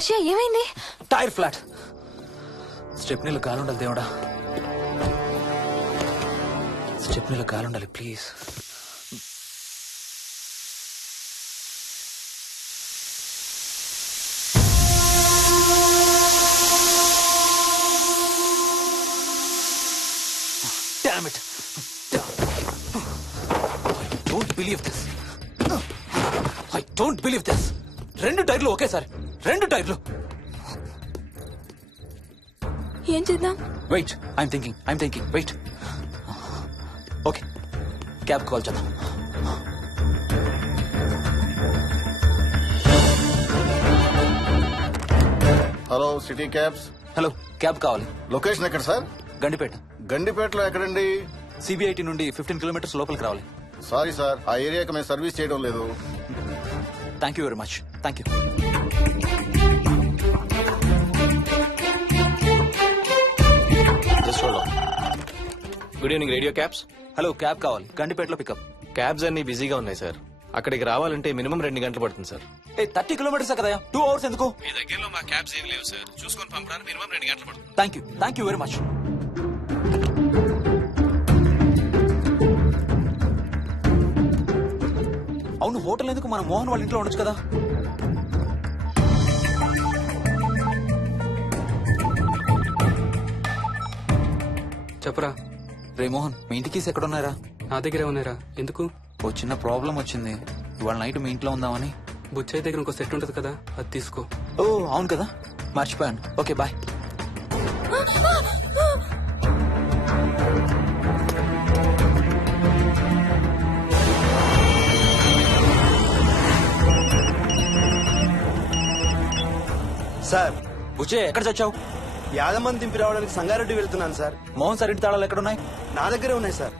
హర్ష ఏమైంది? Tyre flat. స్టెప్నీలో గాలుండాలి దేవుడా, స్టెప్నీలో గాలుండాలి please. Damn it. I don't believe this. రెండు టైర్లు ఒకేసారి, రెండు టైర్లు. ఏం చేద్దాం? Wait, I'm thinking. Wait. Okay, cab call చేద్దాం. Hello, city cabs. Hello, cab కావాలి. లొకేషన్ ఎక్కడ సార్? గండిపేట. గండిపేటలో ఎక్కడండి? సిబిఐటి నుండి 15 కిలోమీటర్స్ లోపలికి రావాలి. సారీ సార్, ఆ ఏరియాకి మేము సర్వీస్ చేయడం లేదు. Thank you very much. Thank you. Good evening radio cabs. Hello, cab కావాలి. గండిపేటలో పికప్. క్యాబ్స్ అన్ని బిజీగా ఉన్నాయి సార్. అక్కడికి రావాలంటే మినిమం 2 గంటలు పడుతుంది సార్. 30 కిలోమీటర్స్ కదా, 2 అవర్స్ ఎందుకు? మీ దగ్గరలో మా క్యాబ్స్ ఏం లేవు సార్. చూసుకొని పంపడానికి మినిమం 2 గంటలు పడుతుంది. Thank you very much. అవును, హోటల్ ఎందుకు? మన మోహన్ వాళ్ళ ఇంట్లో ఉండొచ్చు కదా. చెప్పరా. రే మోహన్, మీ ఇంటికి ఎక్కడ ఉన్నారా? నా దగ్గరే ఉన్నారా? ఎందుకు? ఓ చిన్న ప్రాబ్లం వచ్చింది. ఇవాళ నైట్ మీ ఇంట్లో ఉందామని. బుచ్చయ్య దగ్గర ఇంకో సెట్ ఉంటది కదా, అది తీసుకో. ఓ అవును కదా, మర్చిపోయాను. Okay bye. సార్, బుచ్చే ఎక్కడ చచ్చావు? యాదమ్మని దింపి రావడానికి సంగారెడ్డి వెళ్తున్నాను సార్. మోహన్ సార్ ఇంటి తాళాలు ఎక్కడ ఉన్నాయి? నా దగ్గరే ఉన్నాయి సార్.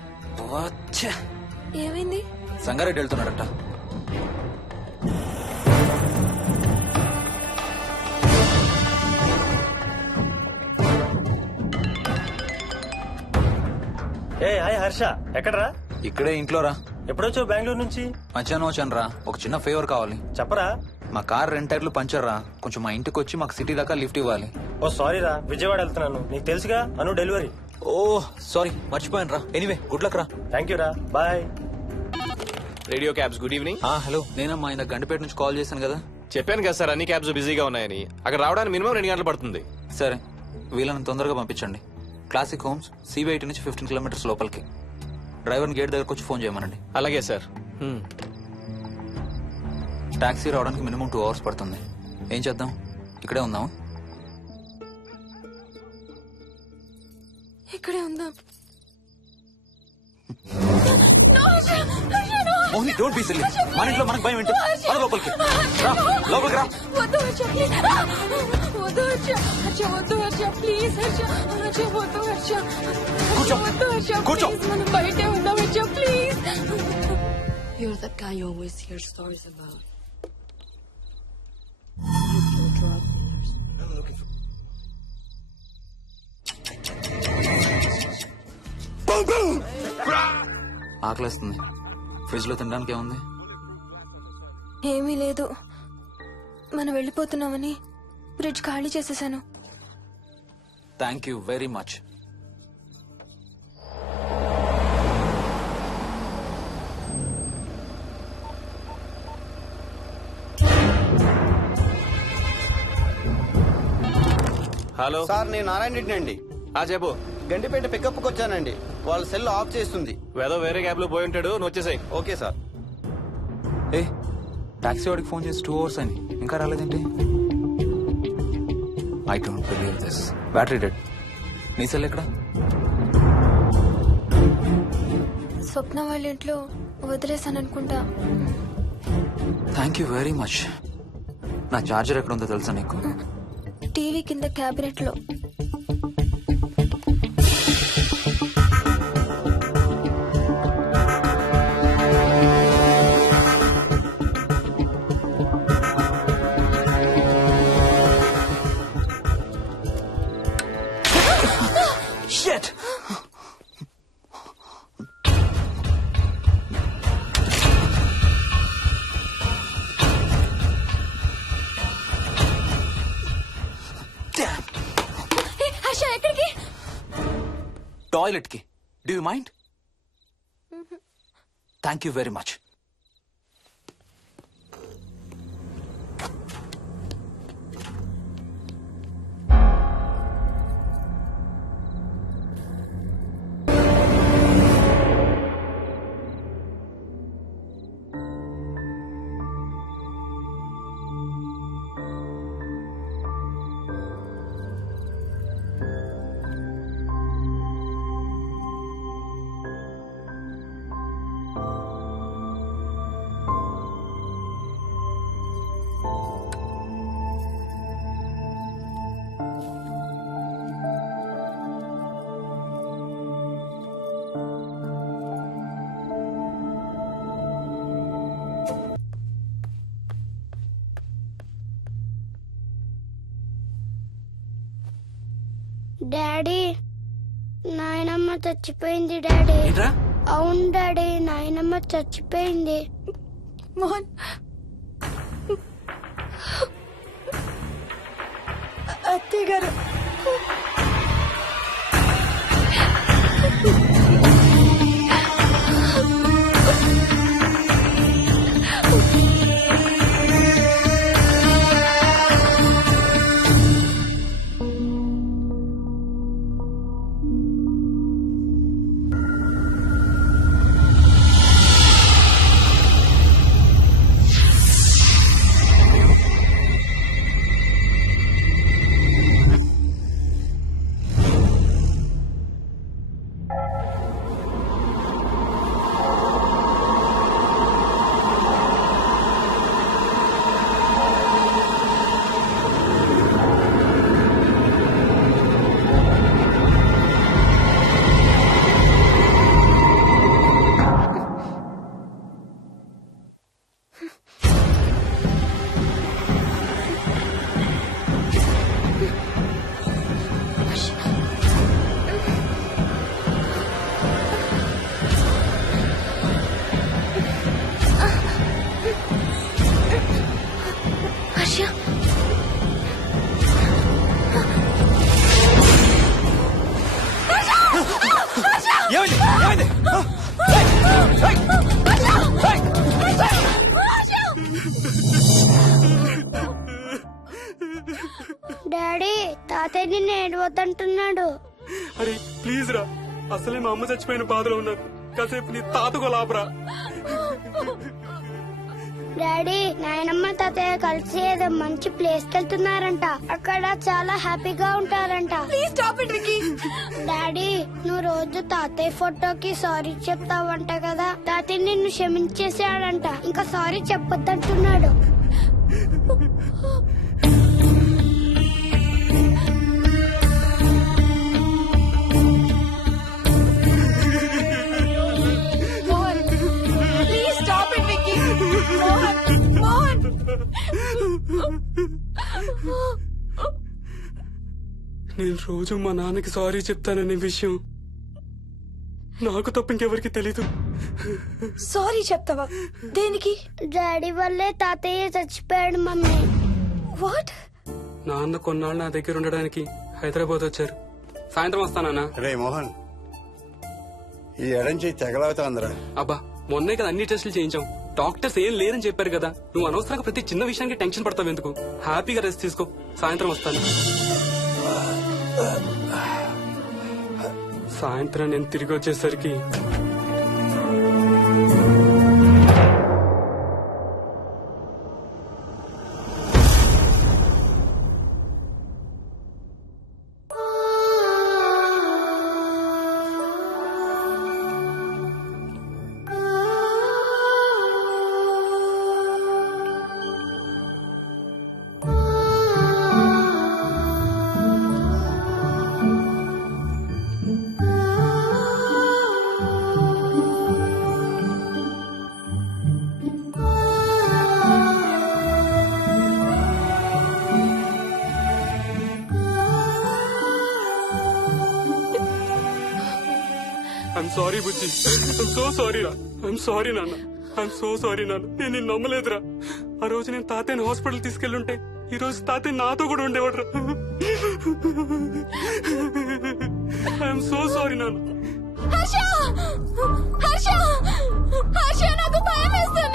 ఏమైంది? సంగారెడ్డి వెళ్తున్నాడట. ఏ హాయ్ హర్ష, ఎక్కడరా? ఇక్కడే ఇంట్లో రా. ఎప్పుడొచ్చావు బెంగళూరు నుంచి? మధ్యాహ్నం వచ్చాను రా. ఒక చిన్న ఫేవర్ కావాలి. చెప్పరా. మా కార్ 2 టైర్లు పంచర్ రా. కొంచెం మా ఇంటికి వచ్చి మాకు సిటీ దాకా లిఫ్ట్ ఇవ్వాలి. ఓ సారీ రా, విజయవాడ వెళ్తున్నాను. నీకు తెలుసుగా, అను డెలివరీ. ఓ సారీ, మర్చిపోయాను రా. ఎనీవే, గుడ్ లక్ రా. థ్యాంక్ యూ రా, bye. Radio cabs good evening. Hello, నేనమ్మా ఆయన గండిపేట నుంచి కాల్ చేశాను కదా. చెప్పాను కదా సార్, అన్ని క్యాబ్స్ బిజీగా ఉన్నాయని. అక్కడ రావడానికి మినిమం 2 గంటలు పడుతుంది. సరే, వీళ్ళని తొందరగా పంపించండి. క్లాసిక్ హోమ్స్ సిబిఐటి నుంచి 15 కిలోమీటర్స్ లోపలికి. డ్రైవర్ని గేట్ దగ్గరకు వచ్చి ఫోన్ చేయమనండి. అలాగే సార్. టాక్సీ రావడానికి మినిమం 2 అవర్స్ పడుతుంది. ఏం చేద్దాం? ఇక్కడే ఉందాం. ఇక్కడే ఉందాం. Only don't be silly. మన ఇంట్లో మనకు భయం ఏంటి? మన లోపలికి రా, లోపలికి రా. వద్దు హర్ష, ప్లీజ్. వద్దు హర్ష, హర్ష వద్దు హర్ష, ప్లీజ్ హర్ష, హర్ష వద్దు హర్ష. కూర్చో, వద్దు హర్ష, కూర్చో. ప్లీజ్, మనం బయటే ఉందాం Harsha, please. You're that guy you always hear stories about. You kill drug dealers. I'm looking for... ఆకలేస్తుంది. ఫ్రిడ్జ్ లో తినడానికి ఏముంది? ఏమీ లేదు. మనం వెళ్ళిపోతున్నామని ఫ్రిడ్జ్ ఖాళీ చేసేసాను. Thank you very much. Hello sir, నేను నారాయణ రెడ్డి అండి. చెప్పు. గండిపేట పికప్కి వచ్చానండి. వాళ్ళ సెల్ ఆఫ్ చేస్తుంది. వేరే క్యాబ్ లో పోయి ఉంటాడు, నువ్వు వచ్చేసాయి. Okay sir. ఏ టాక్సీ వాడికి ఫోన్ చేసి 2 అవర్స్ అని ఇంకా రాలేదేంటి? I don't believe this. Battery dead. నీ సెల్ ఎక్కడ? స్వప్న వాళ్ళ ఇంట్లో వదిలేసాననుకుంటా. Thank you very much. నా చార్జర్ ఎక్కడ ఉందో తెలుసా నీకు? టీవీ కింద క్యాబినెట్ లో. Shit! టాయిలెట్ కి. Do you mind? Thank you very much. Daddy, నాయనమ్మ చచ్చిపోయింది డాడీ. ఏంట్రా? అవును డాడీ, నాయనమ్మ చచ్చిపోయింది. మోహన్, అత్తయ్య గారు. హర్ష, డాడీ, తాతయ్య నిన్ను ఏడవద్దంటున్నాడు. అరే ప్లీజ్ రా, అసలే మా అమ్మ చచ్చిపోయిన బాధలో ఉన్నాను. కాసేపు నీ తాతకు లాపరా. డాడీ, నాయనమ్మ తాతయ్య కలిసి ఏదో మంచి ప్లేస్ కి వెళ్తున్నారంట. అక్కడ చాలా హ్యాపీగా ఉంటారంట. Please stop it Vicky. Daddy, నువ్వు రోజు తాతయ్య ఫోటోకి సారీ చెప్తావంట కదా. తాతయ్య నిన్ను క్షమించేసాడంట. ఇంకా సారీ చెప్పొద్దంటున్నాడు. Mohan, please stop it Vicky. Mohan, Mohan. నేను రోజు మా నాన్నకి సారీ చెప్తాననే విషయం నాకు తప్ప ఇంకెవరికి తెలీదు. సారీ చెప్తావా? దేనికి? డాడీ వల్లే తాతయ్య చచ్చిపోయాడు మమ్మీ. వాట్? నాన్న కొన్నాళ్ళు నా దగ్గర ఉండడానికి హైదరాబాద్ వచ్చారు. సాయంత్రం వస్తానా? రే మోహన్, ఈ ఎడం చేయి తెగలవుతాందిరా. అబ్బా, మొన్నే కదా అన్ని టెస్టులు చేయించాం. డాక్టర్స్ ఏం లేరని చెప్పారు కదా. నువ్వు అనవసరంగా ప్రతి చిన్న విషయానికి టెన్షన్ పడతావు ఎందుకు? హ్యాపీగా రెస్ట్ తీసుకో. సాయంత్రం వస్తాను. సాయంత్రం నేను తిరిగి వచ్చేసరికి I'm sorry Bujji. I'm so sorry రా. ఐఎమ్ సారీ నాన్న. ఐఎమ్ సో సారీ నాన్న. నేను నిన్ను నమ్మలేదురా. ఆ రోజు నేను తాతయ్యని హాస్పిటల్ తీసుకెళ్ళుంటే ఈ రోజు తాతయ్య నాతో కూడా ఉండేవాడు రా. ఐఎమ్ ఐఎమ్ సో సారీ నాన్న. హర్ష